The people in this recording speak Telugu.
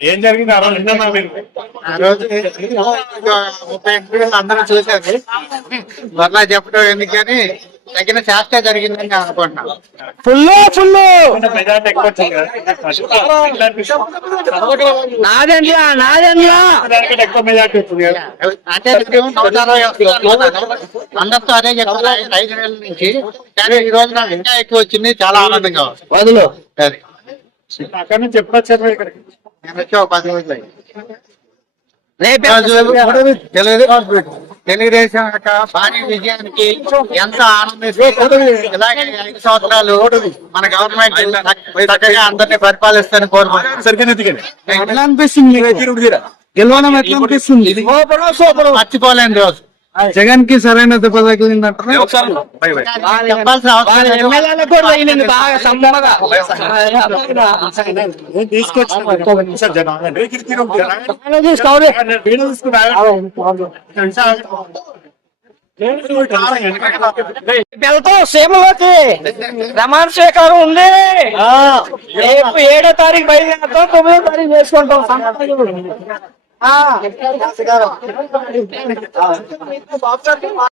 ఏం జరిగింది? ఆ రోజు ఆ రోజు ముప్పై అందరూ చూశారు. మరలా చెప్పడం ఎందుకని తగిన శాస్త్ర జరిగిందని నేను అనుకుంటున్నాను ఫుల్ ఫుల్ వచ్చింది కదా. అంటే నూట అరవై. అందరితో అదే చెప్తున్నా ఐదు నెలల నుంచి. కానీ ఈ రోజు నాకు ఇంకా ఎక్కువ వచ్చింది చాలా ఆనందంగా ఉంది. వదులు. అది అక్కడ నుంచి ఎప్పుడు వచ్చారు ఇక్కడికి నేను వచ్చి ఒక పది రోజులు అయింది. రేపే ఈరోజు తెలుగుదేశం యొక్క భారీ విజయానికి ఎంత ఆనందిస్తుంది ఇలాగే ఐదు సంవత్సరాలు మన గవర్నమెంట్ చక్కగా అందరినీ పరిపాలిస్తారని కోరుకుంటున్నాను అనిపిస్తుంది? గెలవడం ఎట్లా అనిపిస్తుంది? మర్చిపోలేని రోజు. జగన్కి సరైన దెబ్బ తగిలిందంటారా వెళ్తాం సీమలోకి ప్రమాణ స్వీకారం ఉంది రేపు ఏడో తారీఖు బయలుదేరుతాం తొమ్మిదో తారీఖు చేసుకుంటాం సంగతి. ఆ.